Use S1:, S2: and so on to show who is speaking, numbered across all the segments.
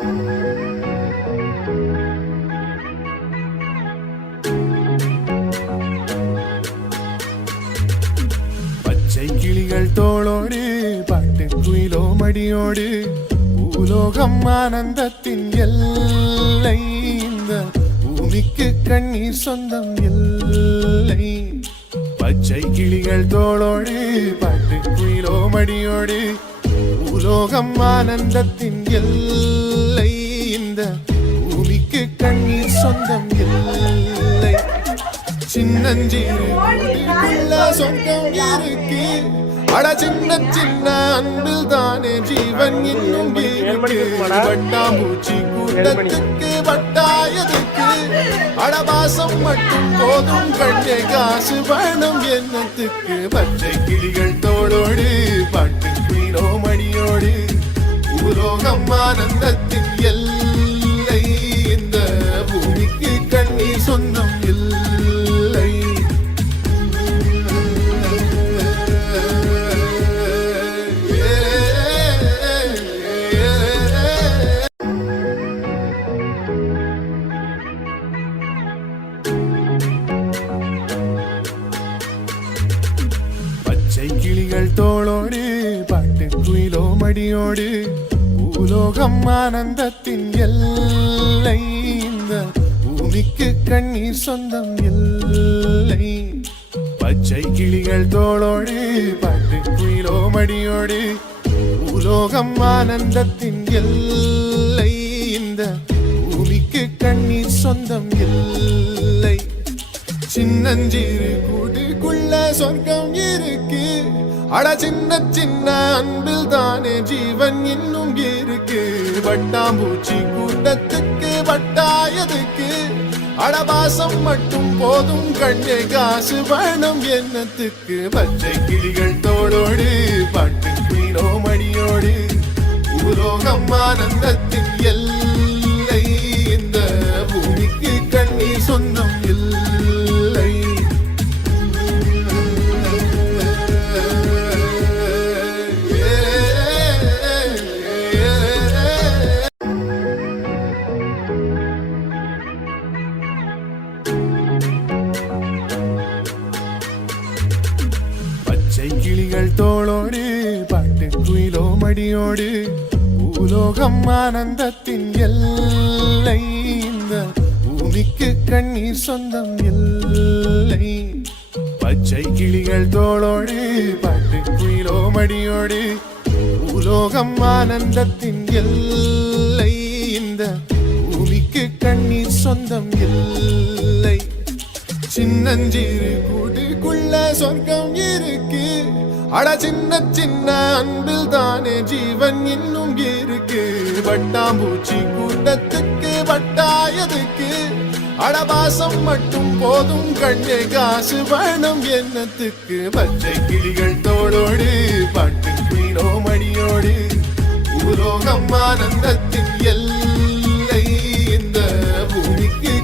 S1: பச்சை கிளிகள் தோளோடு பாட்டு குயிலோ மடியோடு பூலோகம் ஆனந்தத்தின் எல்லை. இந்த பூமிக்கு கண்ணீர் சொந்தம் எல்லை. பச்சை கிளிகள் தோளோடு பாட்டு குயிலோ மடியோடு பூலோகம் ஆனந்தத்தின் எல்லை. சின்னஞ்சிறு குடிக்குள்ள சொந்தம் இருக்கு. அட சின்ன சின்ன அன்பில் தானே ஜீவன் இன்னும் இருக்கு வட்டாம்பூச்சி கூட்டத்துக்கு வட்டாயதுக்கு அடபாசம் மட்டும் போதும் கண்ணே காசு வேணும் என்னத்துக்கு? பச்சை கிளிகள் தோளோடு பாட்டு குயிலோ மணியோடு. பூலோகம் ஆனந்தத்தின் எல்லாம் மடியோடு பூலோகம் ஆனந்தத்தின் எல்லை. இந்த பூமிக்கு கண்ணீர் சொந்தம் எல்லை. பச்சை கிளிகள் தோளோடு பாட்டு குயிலோ மடியோடு. பூலோகம் ஆனந்தத்தின் எல்லை. இந்த பூமிக்கு கண்ணீர் சொந்தம் எல்லை. சின்னஞ்சிறு கூட்டுக்குள்ள சொர்க்கம் அட சின்ன சின்ன அன்பில் தானே ஜீவன் இன்னும் இருக்கு. வட்டாம்பூச்சி கூட்டத்துக்கு வட்டாயதுக்கு அடபாசம் மட்டும் போதும் கண்ணே காசு வேணும் என்னத்துக்கு? பச்சை கிளிகள் தோளோடு பாட்டு குயிலோ மணியோடு. உலோகம் ஆனந்தத்தின் எல்லை இந்த பூமிக்கு கண்ணீர் சொந்தம் மடியோடு பூலோகம் ஆனந்தத்தின் எல்லை. இந்த பூமிக்கு கண்ணீர் சொந்தம் எல்லை. பச்சை கிளிகள் தோளோடு பாட்டு குயிலோ மடியோடு பூலோகம் ஆனந்தத்தின் எல்லை. இந்த பூமிக்கு கண்ணீர் சொந்தம் இல்லை சின்னஞ்சிறு கூட்டுக்குள்ள சொர்க்கம் இருக்கு. அட சின்ன சின்ன அன்பில் தானே ஜீவன் இன்னும் இருக்கு. வட்டாம்பூச்சி கூட்டத்துக்கு வட்டாயதுக்கு அடபாசம் மட்டும் போதும் கண்ணே காசு வேணும் என்னத்துக்கு? பச்சை கிளிகள் தோளோடு பாட்டு குயிலோ மணியோடு. பூலோகம் ஆனந்தத்தின் எல்லை இந்த பூமிக்கு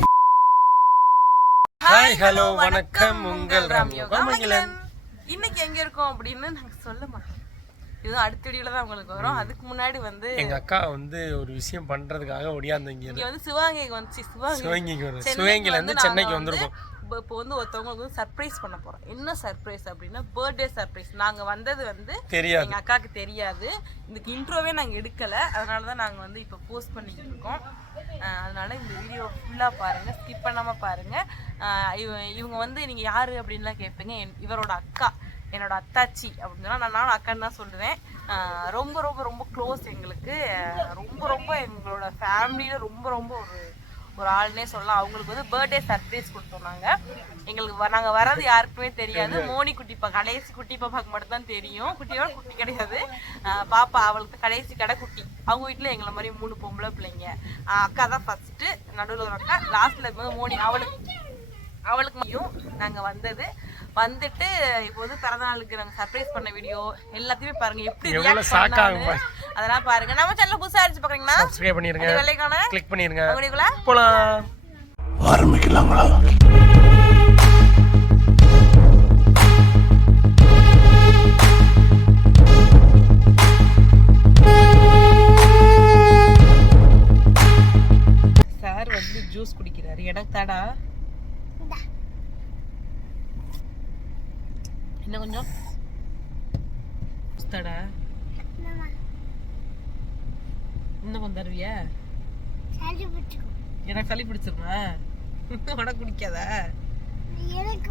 S2: ஹாய் ஹலோ வணக்கம். உங்கள் ராம்யோ
S3: ராமகிலன் இன்னைக்கு எங்க இருக்கோம் அப்படின்னு நாங்க சொல்ல மாட்டோம். இது அடுத்த வீடியோல தான் உங்களுக்கு வரும். அதுக்கு முன்னாடி வந்து
S2: எங்க அக்கா வந்து ஒரு விஷயம் பண்றதுக்காக ஒடியாந்து இங்க
S3: வந்து சிவகங்கைக்கு வந்து சிவகங்கை
S2: சிவகங்கைக்கு வரும்
S3: சென்னைக்கு
S2: சிவகங்கையில இருந்து
S3: வந்து
S2: சென்னைக்கு வந்திருக்கோம்.
S3: வந்து இப்ப- இப்போ வந்து ஒருத்தவங்களுக்கு வந்து சர்ப்ரைஸ் பண்ண போறோம். என்ன சர்ப்ரைஸ் அப்படின்னா பர்த்டே சர்ப்ரைஸ் நாங்க வந்தது வந்து
S2: தெரியாது.
S3: எங்க அக்காவுக்கு தெரியாது. இதுக்கு இன்ட்ரோவே நாங்க எடுக்கல. அதனால தான் நாங்க வந்து இப்போ போஸ்ட் பண்ணிக்கிட்டு இருக்கோம். அதனால இந்த வீடியோ ஃபுல்லா பாருங்க. ஸ்கிப் பண்ணாம பாருங்க. அஹ் இவ- இவங்க வந்து நீங்க யாரு அப்படின்லாம் கேட்பீங்க என்- இவரோட அக்கா என்னோட அத்தாச்சி அப்படின்னு சொன்னா நான் நானும் அக்கான்னு தான் சொல்லுவேன். ரொம்ப ரொம்ப ரொம்ப க்ளோஸ் எங்களுக்கு. ரொம்ப ரொம்ப எங்களோட ஃபேமிலியில ரொம்ப ரொம்ப ஒரு ஒரு ஆள்னே சொல்லலாம். அவங்களுக்கு வந்து பர்த்டே சர்ப்ரைஸ் கொடுத்தோம் நாங்க. எங்களுக்கு வ- நாங்க வர்றது யாருக்குமே தெரியாது. மோனி குட்டி பா கடைசி குட்டி பாப்பாக்கு மட்டும் தான் தெரியும். குட்டியோட குட்டி கிடையாது. பாப்பா அவளுக்கு கடைசி கடை குட்டி. அவங்க வீட்ல எங்களை மாதிரி மூணு பொம்பளை பிள்ளைங்க. அக்கா தான் ஃபர்ஸ்ட் நடுவில் ஒரு அக்கா இருக்கும்போது மோனி அவளுக்கு அவளுக்கு மட்டும் நாங்க வந்தது. வந்துட்டு இப்போ வந்து பிறந்த நாளுக்கு நாங்க சர்ப்ரைஸ் பண்ண வீடியோ எல்லாத்தையுமே பாருங்க. எப்படி
S2: பாரு.
S3: அதெல்லாம் பாருங்க. நம்ம சேனல் புதுசா அடிச்சு பாக்குறீங்கன்னா
S2: சப்ஸ்கிரைப் பண்ணிருங்க.
S3: வெள்ளைக்கான.
S2: கிளிக் பண்ணிருங்க.
S3: அவங்களுக்குள்ள
S2: போலாம்.
S1: ஆரம்பிக்கலாங்களா?
S3: ஜூஸ் குடிக்கிறாரு. எனக்கு தாடா இன்னும் கொஞ்சம்? தாடா இன்னும் கொஞ்சம் தருவியா? எனக்கு சளி பிடிச்சிருமா? உனக்கு குடிக்காதா
S4: எனக்கு.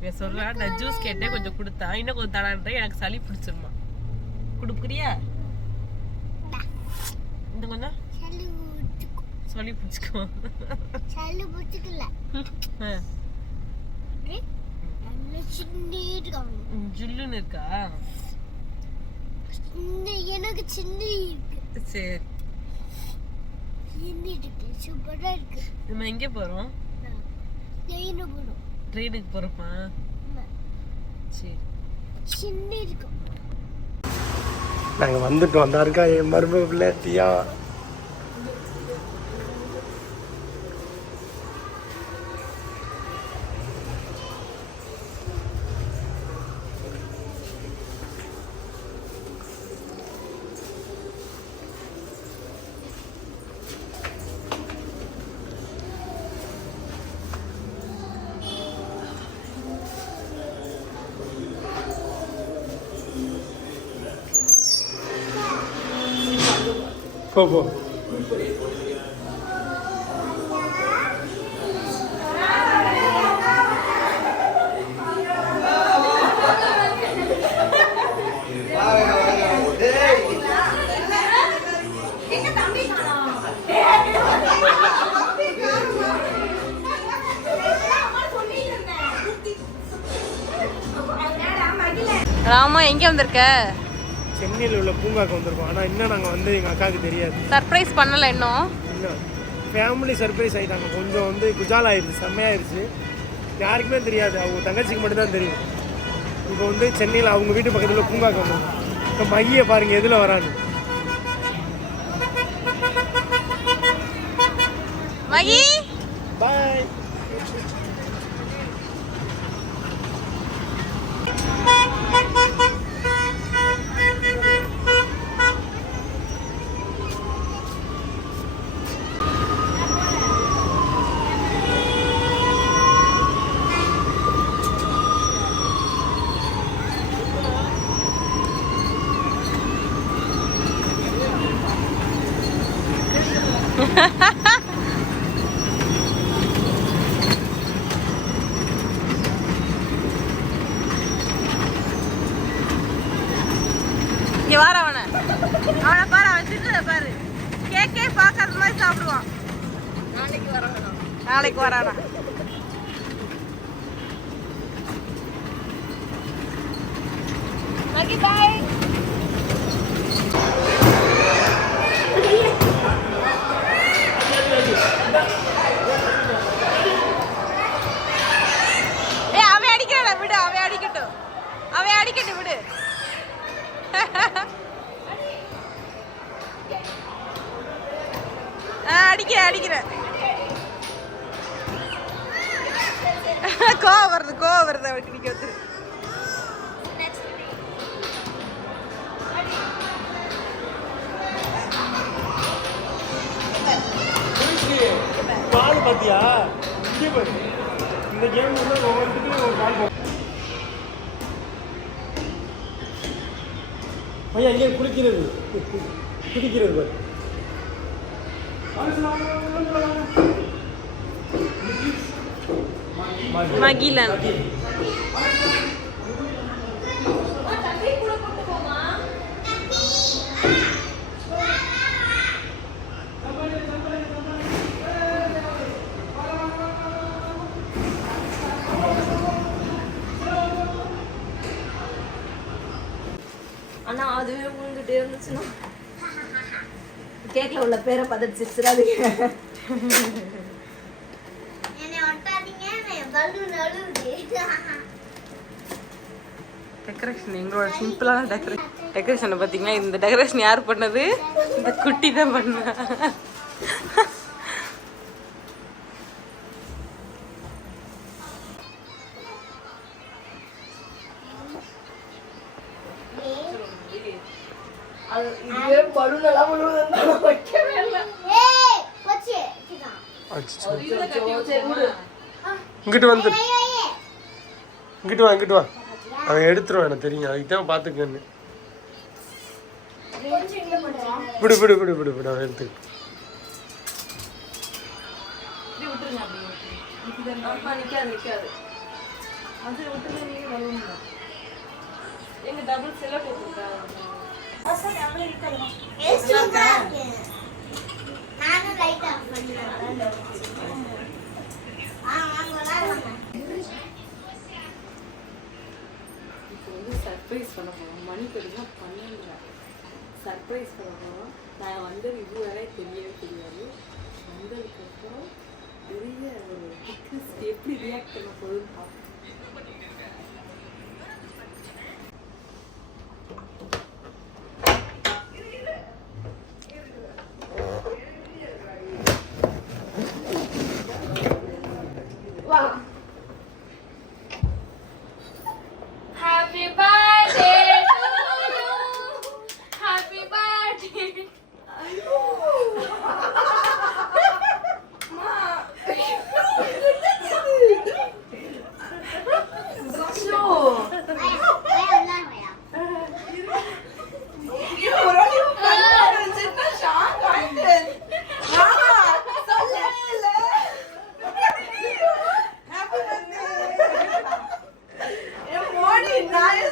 S3: இவன் சொல்றா நான் ஜூஸ் கேட்டேன் கொஞ்சம் கொடுத்தா. இன்னும் கொஞ்சம் தடான்றேன் எனக்கு சளி பிடிச்சிருமா. கொடுக்குறியா இன்னும் கொஞ்சம்?
S4: சளி
S3: பிடிச்சிக்கோ
S4: சளி பிடிச்சிக்கல.
S3: ஜில்லுன்னு இருக்கா?
S4: எனக்கு சின்ன இருக்கு.
S3: சரி.
S4: சின்னிட்டு இருக்கு சூப்பரா இருக்கு.
S3: நம்ம எங்கே போறோம்?
S4: ட்ரெயின் போடும்
S3: ட்ரெயினுக்கு போறோமா? சரி.
S4: சின்ன இருக்கும்
S2: நாங்கள் வந்துட்டு வந்தா இருக்கா என் மருமக பிள்ளை தியா. போ போ
S3: ராமா எங்க வந்திருக்க?
S2: சென்னையில் உள்ள பூங்காக்கு வந்திருக்கோம். ஆனால் இன்னும் நாங்கள் வந்து எங்கள் அக்காவுக்கு தெரியாது.
S3: சர்ப்ரைஸ் பண்ணல இன்னும்?
S2: இன்னும். ஃபேமிலி சர்ப்ரைஸ் ஆகிட்டாங்க கொஞ்சம் வந்து குஜால் ஆயிடுச்சு செம்மையாயிருச்சு. யாருக்குமே தெரியாது. அவங்க தங்கச்சிக்கு மட்டும்தான் தெரியும். இப்போ வந்து சென்னையில் அவங்க வீட்டு பக்கத்தில் பூங்காக்கு வந்தோம் இப்போ மையை பாருங்க எதில் வரான்னு
S3: மகி
S2: பாய்
S3: இங்க வார அவனை. அவனை பாரு அவன் திட்டுறத பாரு. கேக்கே பார்க்காத மாதிரி சாப்பிடுவான். நாளைக்கு வரானா நாளைக்கு வரானா? பாய்
S2: பார்த்தியா இந்த கேம் வந்து ஒவ்வொருத்துக்கும் ஒரு போகும் பையன் அங்கேயே குளிக்கிறது. குடிக்கிறது
S3: மகிழன்.
S5: ஆனா அதுவே விழுந்துட்டே இருந்துச்சுன்னா. கேக்ல உள்ள பேரை பார்த்துட்டு சிரிச்சிடாதீங்க.
S4: என்னை ஒட்டாதீங்க பலூன் அழுகுது
S3: டெக்கரேஷன் எங்களோட சிம்பிளான டெக்கரேஷன் டெக்கரேஷனை பார்த்தீங்களா? இந்த டெக்கரேஷன் யார் பண்ணது? இந்த குட்டி தான் பண்ணா.
S2: இங்கிட்டு வந்து. இங்கிட்டு வா இங்கிட்டு வா. அவன் எடுத்துருவான் எனக்கு தெரியும். அதுக்கு தான் பார்த்துக்கன்னு விடு விடு விடு விடு விடு. அவன் எடுத்து
S3: எங்க டபுள் செல்ல போட்டுருக்காங்க சர்ப்ரைஸ் பண்ண போகிறோம் மணி பெருசாக பண்ணல சர்ப்ரைஸ் பண்ண போகிறோம் நான் வந்தது இது வரை தெரியவே தெரியாது. வந்ததுக்கப்புறம் பெரிய ஒரு எப்படி ரியாக்ட் பண்ண போகுதுன்னு பார்ப்போம் Happy birthday to you. Happy birthday.
S4: வாயா, வாயா, விளையாடு, வாயா.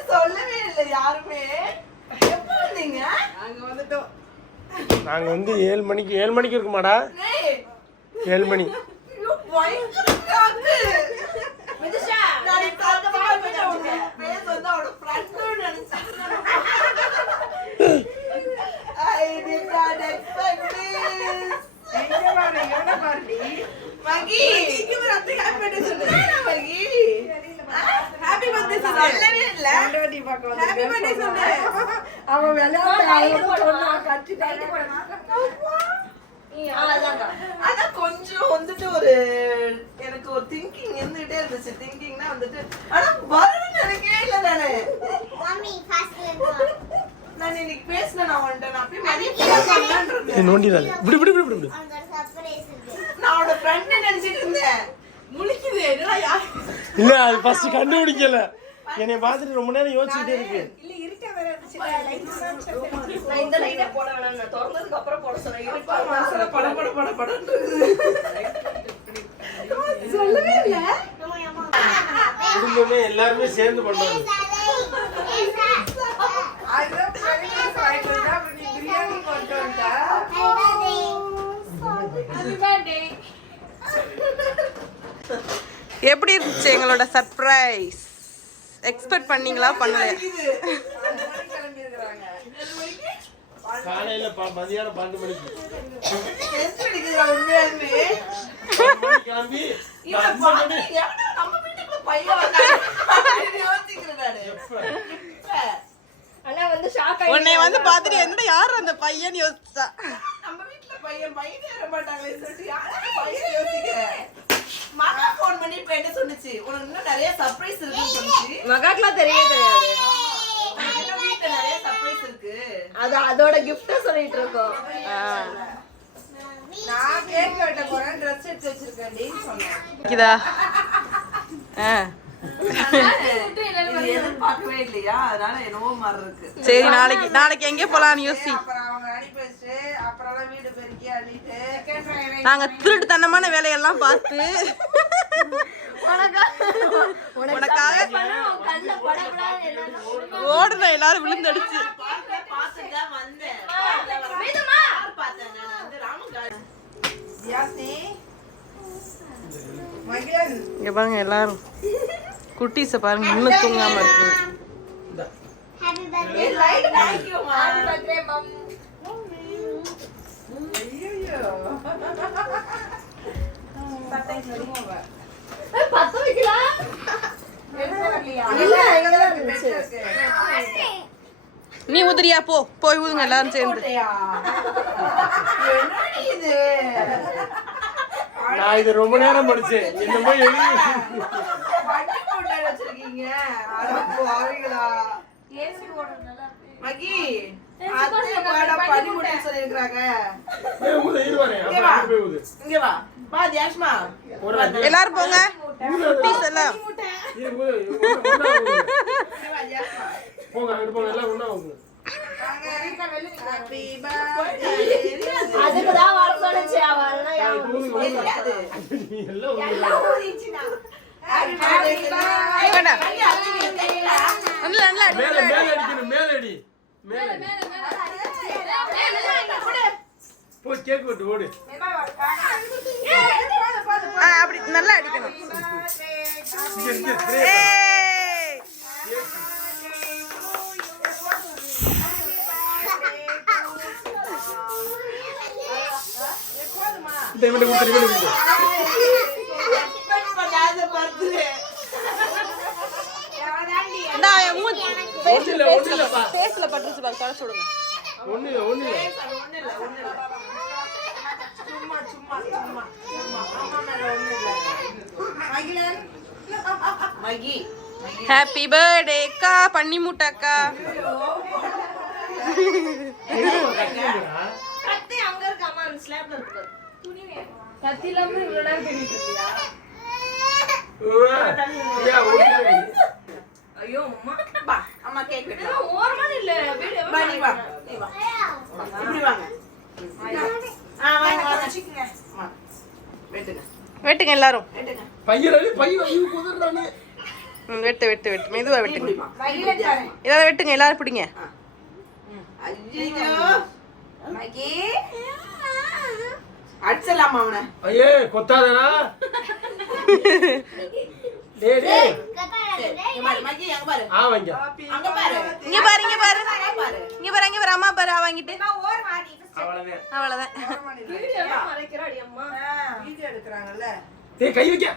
S5: சொல்லவே இல்லை யாருமே எப்ப வந்தீங்க அங்க வந்துட்டோம்
S2: நாங்கள் வந்து ஏழு மணிக்கு ஏழு மணிக்கு இருக்குமாடா? ஏழு மணி
S5: ஐயோ, பயங்கர காத்து. நான் இப்ப அந்த வார்த்தையில உங்க face வந்து அவளோட friend ன்னு நினைச்சேன். I did not expect this. மகி, என்னடா மகி? ஆ, happy birthday சொல்லவே இல்ல. Happy birthday சொல்லு. ஆனா கொஞ்சம் வந்துட்டு ஒரு எனக்கு ஒரு திங்கிங் இருந்துகிட்டே இருந்துச்சு திங்கிங்னா வந்துட்டு ஆனா வரும்னு நினைக்கவே இல்லை நானு
S4: மம்மி, fast ல இருந்து வா.
S5: நான் இன்னைக்கு பேசினேன் நான் வந்துட்டேன் நான் அப்படியே மதியம் பண்ணலான்னு இருந்தேன்.
S2: ஏய், நோண்டிடாது விடு விடு விடு விடு விடு
S4: அவனுக்கு ஒரு surprise இருக்கு.
S5: நான் ஃப்ரெண்ட் நினைச்சிட்டு இருந்தேன். முழிக்குது என்னடா யார்?
S2: இல்லை அது ஃபர்ஸ்ட் கண்டுபிடிக்கல. என்னை பார்த்துட்டு ரொம்ப நேரம் யோசிச்சுட்டே இருக்கு.
S5: நான் இந்த லைட்டை போட வேணாம் நான் திறந்ததுக்கு அப்புறம் போட சொன்னேன். இருப்பா மனசுல பட பட பட படன்னு இருக்குது. சொல்லவே இல்ல.
S2: குடும்பமே எல்லாருமே சேர்ந்து.
S5: பிரியாணி கொண்டு வந்தா
S3: எப்படி இருந்துச்சு எங்களோட சர்ப்ரைஸ் எக்ஸ்பெக்ட் பண்ணீங்களா? பண்ணல.
S5: இது அந்த மாதிரி கிளம்பி இருக்கிறாங்க
S2: காலையில ப- மதியானம் பன்னெண்டு மணிக்கு.
S5: டெஸ்ட் அடிக்குதுடா உண்மையாலுமே?
S2: பன்னெண்டு மணிக்கு கிளம்பி
S5: இவன் பார்த்து எவனோ நம்ம வீட்டுக்குள்ள பையன் வந்தானே அப்படின்னு யோசிக்கிறேன் நானு. இப்ப இப்ப
S3: வந்து ஷாக் உன்னை வந்து பார்த்துட்டு என்னடா யார் அந்த பையன் யோசிச்சா?
S5: நம்ம வீட்டுல பையன் பையன் ஏற மாட்டாங்களே சொல்லிட்டு யாரா பையன் யோசிக்கிறேன்? மகா ஃபோன் பண்ணி இப்ப என்ன சொன்னுச்சு? உனக்கு இன்னும் நிறைய சர்ப்ரைஸ் இருக்குன்னு சொன்னுச்சு.
S3: மகாக்கெல்லாம் தெரியவே தெரியாது.
S5: உனக்கு இன்னும் வீட்டுல நிறைய சர்ப்ரைஸ் இருக்கு.
S3: அது அதோட கிஃப்ட சொல்லிட்டு இருக்கோம்.
S5: நான் கேக் வெட்ட போறேன் ட்ரெஸ் எடுத்து வச்சிருக்கேன் சொன்னேன். எதிர்பார்க்கவே இல்லையா? அதனால என்னவோ மாதிரி இருக்கு.
S3: சரி நாளைக்கு நாளைக்கு எங்கே போலாம்னு யோசி. நாங்க திருட்டுத்தனமான வேலையெல்லாம் பார்த்து. உனக்காக ஓடுன எல்லாரும் விழுந்தடிச்சு.
S5: பார்த்துட்டு தான் வந்தேன். பார்த்தேன் நான் வந்து ராமன் யாசி மகிழன்.
S3: இங்க பாருங்க எல்லாரும். குட்டீஸை பாருங்க இன்னும் தூங்காம இருக்குங்க
S4: பத்து வைக்கலாம்
S3: நீ உதிரியா போ. போய் ஊதுங்க எல்லாரும் சேர்ந்து.
S2: நான் இது ரொம்ப நேரம் படிச்சேன். என்னமோ எழுதி.
S5: வச்சிருக்கீங்க. மகி.
S6: எல்லாரும் போங்க. குட்டீஸ் எல்லாம்.
S2: இரு, ஊது, இரு, ஒண்ணா- ஒண்ணா ஊது.
S5: இங்க வா தியாஷ்மா.
S2: போங்க, அங்கிட்டு போங்க, எல்லாம் ஒண்ணா ஊது.
S5: ஹாப்பி பர்த்டே
S7: அதுக்கு தான் வர சொல்லுச்சு அவள்லாம்
S2: அது ஊது, மேல போய் கேக் வெட்டு ஓடு
S6: அப்படி நல்லா அடிக்கணும்.
S2: இந்த இவன்ட்ட கொடுத்துரு, இவன்ட்ட கொடுத்துரு.
S6: இந்தா, என் ஃபேஸ்ல பட்டுருச்சு பாரு, தொடச்சு விடுங்க.
S2: ஒண்ணு இல்ல, ஒண்ணு இல்ல.
S5: சும்மா சும்மா சும்மா சும்மா. அம்மா மேல ஒண்ணு இல்ல. மகிழன். மகி.
S6: ஹாப்பி பர்த்டே அக்கா பண்ணி மூட்டக்கா.
S5: கத்தி அங்க இருக்கு அம்மா? ஸ்லாப்ல இருக்கு.
S2: உவா. ஐயா, ஒண்ணு இல்ல.
S5: ஐயோ அம்மா பா அம்மா கேக் வெட்டு ஓரமா இல்ல பா நீ வா நீ வா இப்படி வாங்க ஆ வாங்க வாங்க அம்மா, வெட்டுங்க
S6: வெட்டுங்க எல்லாரும்.
S2: பையன் பையன் குதிர்றானே.
S6: வெட்டு வெட்டு வெட்டு. மெதுவா வெட்டுங்க. இதாவது வெட்டுங்க எல்லாரும் பிடிங்க.
S5: அடிச்சலாமா அவனை?
S2: ஐயே, கொத்தாதடா. டேய், டேய்.
S5: சரி, இங்க பாரு, பாரு.
S2: ஆ, வாங்க.
S5: அங்க பாரு.
S6: இங்க பாரு இங்க பாரு. இங்க அம்மா பாரு வாங்கிட்டு.
S2: அவ்வளவுதான்.
S6: அவ்வளவுதான்
S2: டேய், கை வைக்க.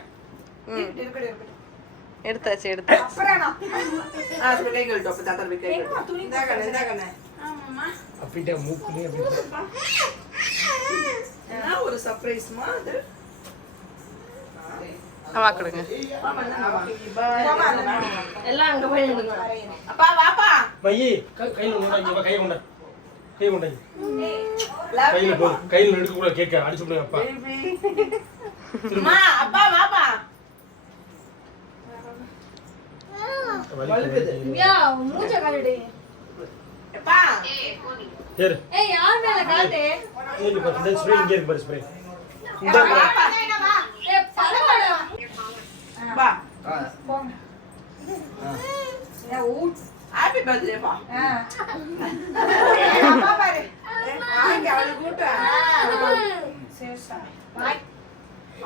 S6: எடுத்தாச்சு எடுத்தாச்சு
S5: ஆ சரி கை கழுட்டு அப்ப தாத்தா போய் கை கழுட்டு இந்தா கண்ணு இந்தா கண்ணு
S2: அப்படின்ட்டு மூக்குலயே
S5: ஒரு சர்ப்ரைஸ்மா அது?
S6: அம்மா கொடுங்க.
S5: எல்லாம் அங்க போய் அப்பா வாப்பா.
S2: கை- கையில கொண்டா, இங்க வா, கையை கொண்டா. கையை கொண்டா இங்க. கையில எடுக்க கூட கேக்க அடிச்சு விடுங்க அப்பா.
S5: அப்பா வாப்பா.
S2: வலிக்குது.
S5: அப்பா
S2: ஏறு. ஏறு, பாரு, இந்த spray இங்க இருக்கு பாரு, spray. இந்த பாரு.
S5: வா ஹாப்பி பர்த்டே பா. அப்பா பாரு. வாங்க அவளு கூட்ட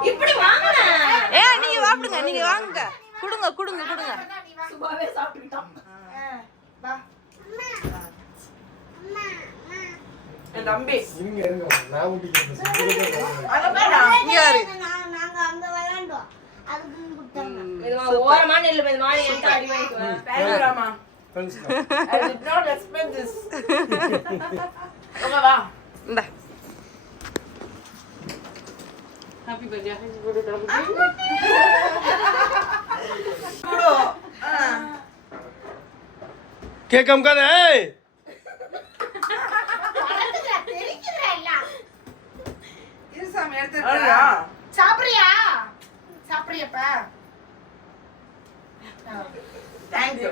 S5: இப்படி வாங்கல
S6: ஏ நீங்க வாப்பிடுங்க நீங்க வாங்குங்க. குடுங்க குடுங்க குடுங்க.
S5: சுபாவே சாப்பிட்டுக்கிட்டான் வா. என் தம்பி.
S2: இருங்க, இருங்க. நான் ஊட்டிக்கிறேன்.
S5: அங்க பாரு.
S6: இங்க பாரு.
S7: நான் நாங்க அங்க விளையாண்டோம். அதுக்கு கொடுத்தாங்க.
S5: Thank you Rama
S2: Thanks.
S5: I did not expect this. Okay, வா.
S6: இந்தா
S5: குடு. ஆ.
S2: கேக்க அமுக்காத, ஏய்.
S5: இரு சாமி, எடுத்து வைக்கிறேன்.
S7: சாப்பிடுறியா சாப்பிடுறியப்பா
S5: Thank you.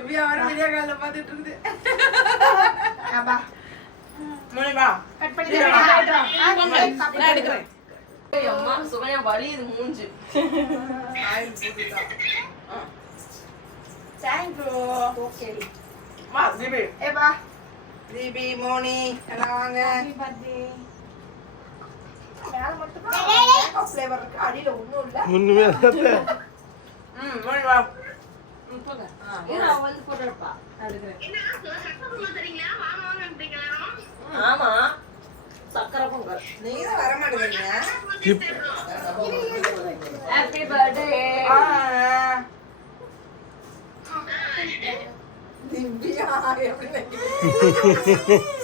S7: அப்பா
S5: முனி, வா.
S7: கட் பண்ணி
S5: இரு, வா.
S7: நான் எடுக்கிறேன்
S5: ஆயில் போட்டுட்டா. ஆ. Thank you. வா, தீபி.
S7: ஏப்பா
S5: தீபி, மோனி, எல்லாம் வாங்க. மேல மட்டும் தான் makeup flavor இருக்கு. அடியில ஒண்ணும் இல்ல.
S2: ஒண்ணுமே இல்ல.
S5: ம், மோனி, வா. ஆ,
S6: ஆமா சக்கரை பொங்கல்
S5: நீங்க வர மாட்டேங்கிறீங்க.
S2: இப்-
S6: ஹாப்பி பர்த்டே
S5: ஆ. திவ்யா, எப்படி நினைக்கிறீங்க?